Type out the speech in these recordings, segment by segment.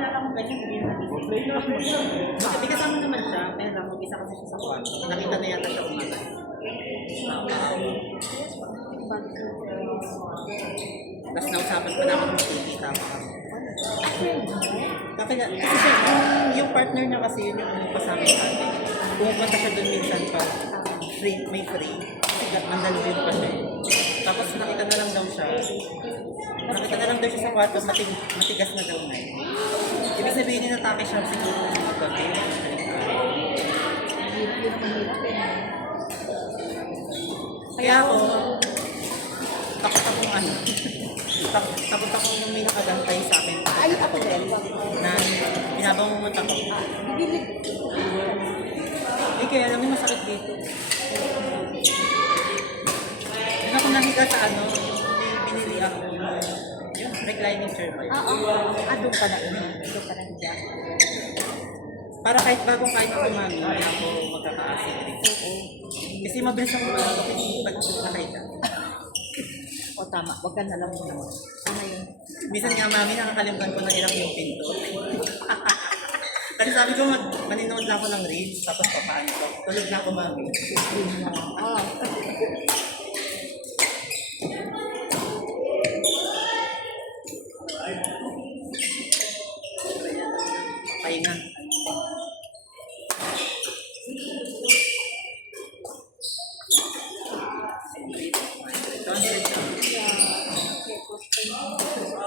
wala akong ganyan, hindi na nagising. May kasama naman siya, pero lang mag-isa kasi siya sa kwarto. Nakita na yata siya umatay. Tapos nausapan pa namin ng tita pa kami. Kasi yung partner niya kasi yun yung kasama sa atin. Pumupunta siya doon minsan pa may free. Kasi mandalubin pa siya. Tapos nakita na lang daw siya. Nakita na lang daw siya sa kwarto, matigas na daw na yun. Ibig sabihin ninatake siya siguro ng mga gabi. Kaya ako, takot akong ano. Takot akong yung may nakagantay sa akin. Ay, ako din. Na binabangungot ako. Bibilig. Eh kaya alam mo masakit dito. Doon ako nahiga sa ano, binili ako yung reclining chair ba yun? Doon ka na Doon ka na higa. Para kahit bagong kain ako mami, hindi ako magkaka-acid dito. Kasi mabilis ako pag nakahiga. O tama, wag ka na lang muna. Ano yun? Minsan nga mami, nakakalimutan ko na ilang yung pinto. Kasi sabi ko, maninood na ako ng reels, tapos papaan ko. Tulog na ako mami. Pahinga.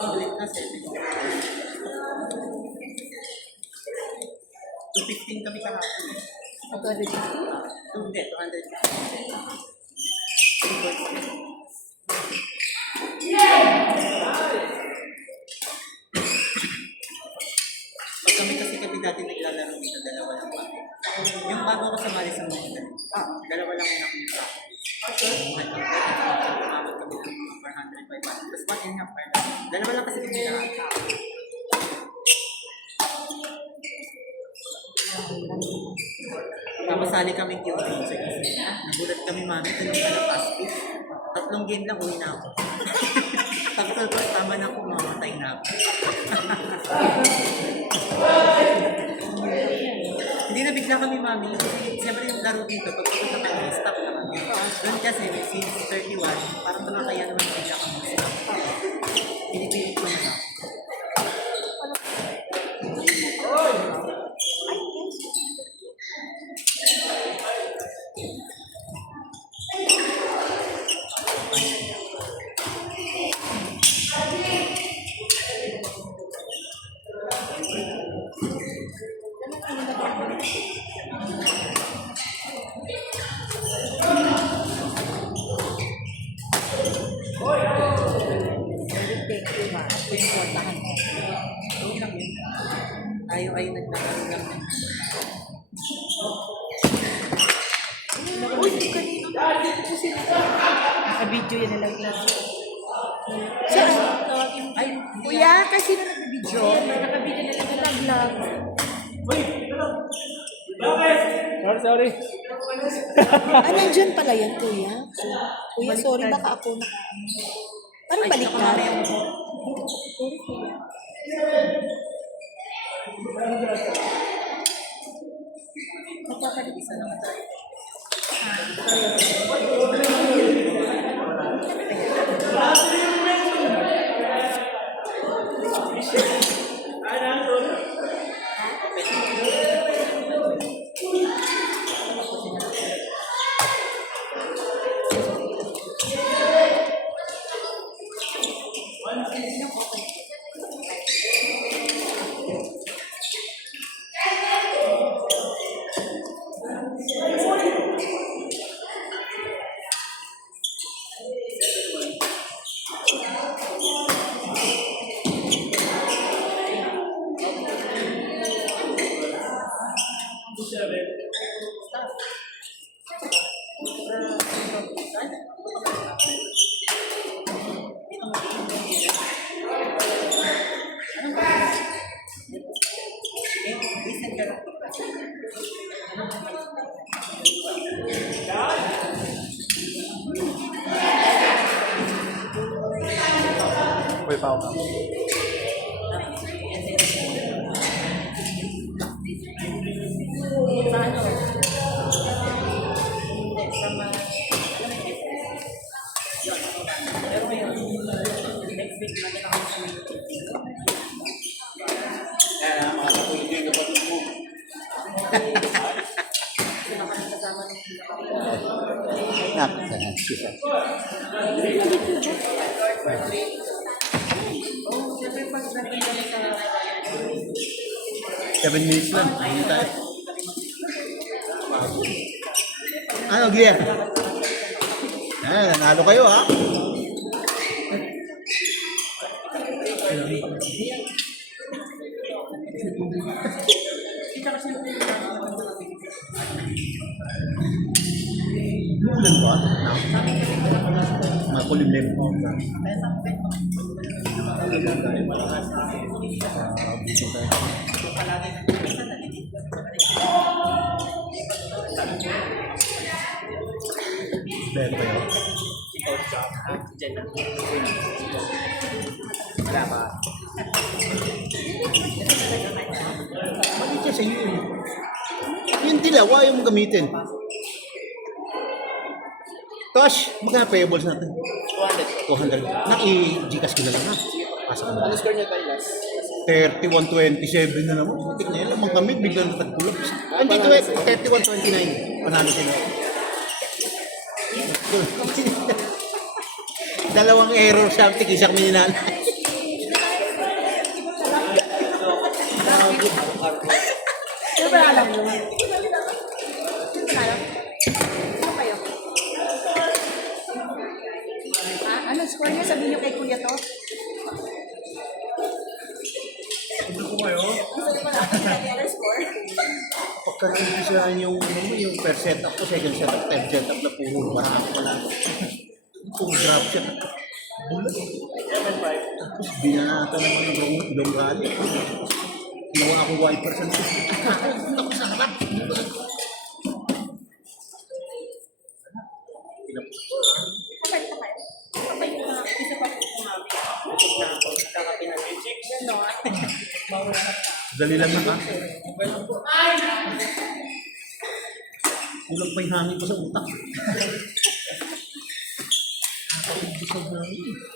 Balik na 7. 215 kami kahapon. Ito rin. Hindi, 200. Pag kami kasi dati naglalaro dito, dalawa lang kami. Yung bago ko sumali sa mga dalawa lang muna kami sa umabot kami ng mga 400, 500. Tapos 1.5 per lang. Dalawa lang kasi kami lahat. Tapos sali kami QA. Nagulat kami mami, tanong ka na passport. 3 game lang, uwi na ako. Tapos tama na ako, mamatay na ako. Hindi na bigla kami mami. Siyempre yung laro dito, pag pupunta kami, stop naman yun. Doon kasi, since 31, parang tumataya naman bigla kami. Pinipilit ko na ako. Ayaw naglalaro lang. Uy, kanino? Naka-video yan na lang lang. Saan? Ay, kuya, kasi na nag-video. Naka-video na lang lang. Sorry. Nandyan pala yan, kuya. Kuya, sorry, baka ako na. Parang baliktad. Sorry, kuya. Magpapalit isa naman tayo. Foi falta. Sisa. Siyempre, pag nandito na sa 7 minutes lang. Hindi tayo. Ano, Glia? Nanalo kayo, ha? Umulan ba? Makulimlim. Beto ba yun? wala pa. Bakit siya sa iyo eh? Yung dilawa yung gamitin. Tosh, magkano payables natin? 200. Naki-Gcash ko na lang ha. Pasa ka na. Ano score niya tayo last? 31-27 na naman. Matik na yan. Lamang kami, biglang natagpulap. Hindi, 31-29. Panalo sila. Dalawang error sa aptik, isa kami ninanay. Ano ba alam mo? Ano ba alam? Ano kayo? Ano score niya? Sabihin niyo kay Kuya to? Pagka nag-isa yung, yung first setup ko, second setup, third setup na puro barako pala. Puro drop shot. Bulat. Tapos binanata naman ng long rally. Ginawa ako wiper sa nito. Ako sa harap. Isa pa po kumami. Busog na ako. Saka pinag-check siya, no? Dali lang na ka. Kulang pa yung hangin ko sa utak. Busog na ako.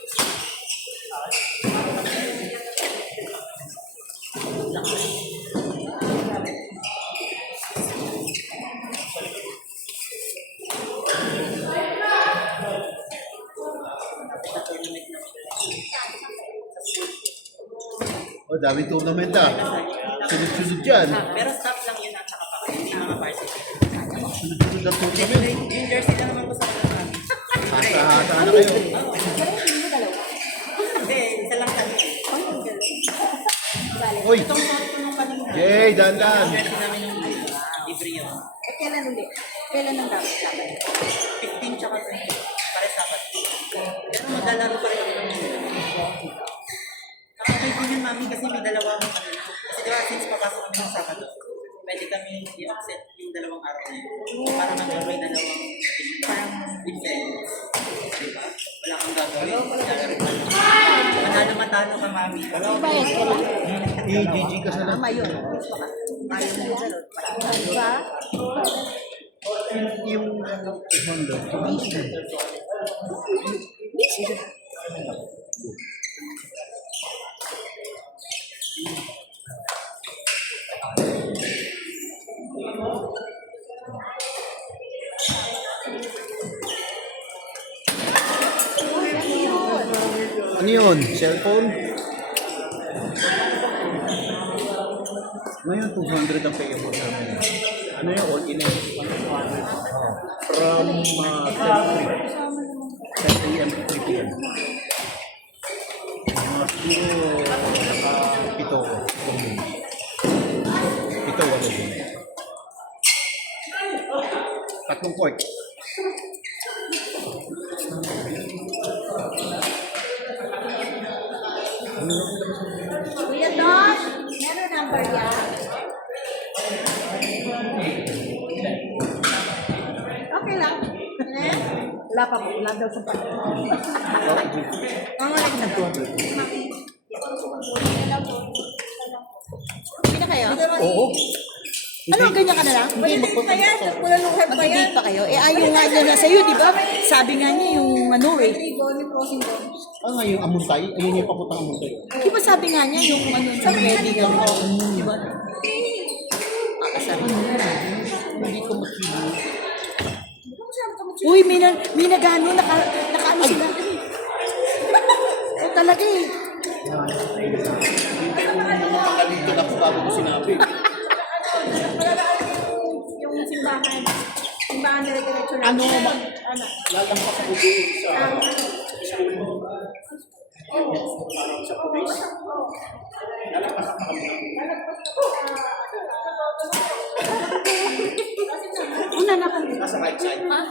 Oh, daming tournament ah. Sunod-sunod dyan. Pero stop lang yun at saka pa. Hindi mga varsity. Sunod-sunod ang tournament. Yung jersey na naman ko sa mga namin. Hasa-hasa na kayo. Hindi, isa lang kami. Oy! Itong suot ko nung kanina. Jay, dandan! Jersey namin yung libre yun. Kailan ulit? Kailan ang dapat laban? 15 tsaka 20. Pares dapat. Pero maglalaro pa rin kami ng okay din yun, mami, kasi may dalawa akong kanina. Kasi diba, since papasok kami ng Sabado, pwede kami i-offset yung dalawang araw na yun. Para mag-may dalawang parang difference. Diba? Wala kang gagawin. Manalo-matalo ka, mami. Bayad ko lang. I-GG ka sa lang. Tama yun. Bayad mo dyan. Diba? Yung Honda. Ano yun? Cellphone? Ngayon, 200 ang payable namin. Ano yung all-in? From 10 a.m. to 3 p.m. Mga siguro, pito. Pito, wala din. Tatlong court. Kuya Tosh, meron number yan? Okay lang. Wala pa po. Wala daw sa pa. Mga na to. Hindi na kayo? Oo. Ano, ganyan ka na lang? Hindi pa yan. Wala nung hype pa yan. Pa kayo. Eh, ayaw nga niya na sa'yo, di ba? Sabi nga niya yung ano eh. Ah, nga yung amuntay? Ayun yung paputang amuntay. Di ba sabi nga niya yung ano, sabi nga di ka mo. Di ba? Sabi niya. Hindi ko makili. Uy, may nagano, nakaano sila. O talaga eh. Dito na po bago ko sinabi. Yung simbahan. Simbahan dire-diretso na. Ano, lalampas ako doon sa school mo. Parang sa police. Lalampas ako kami. Una na kami. Nasa right side. Ha?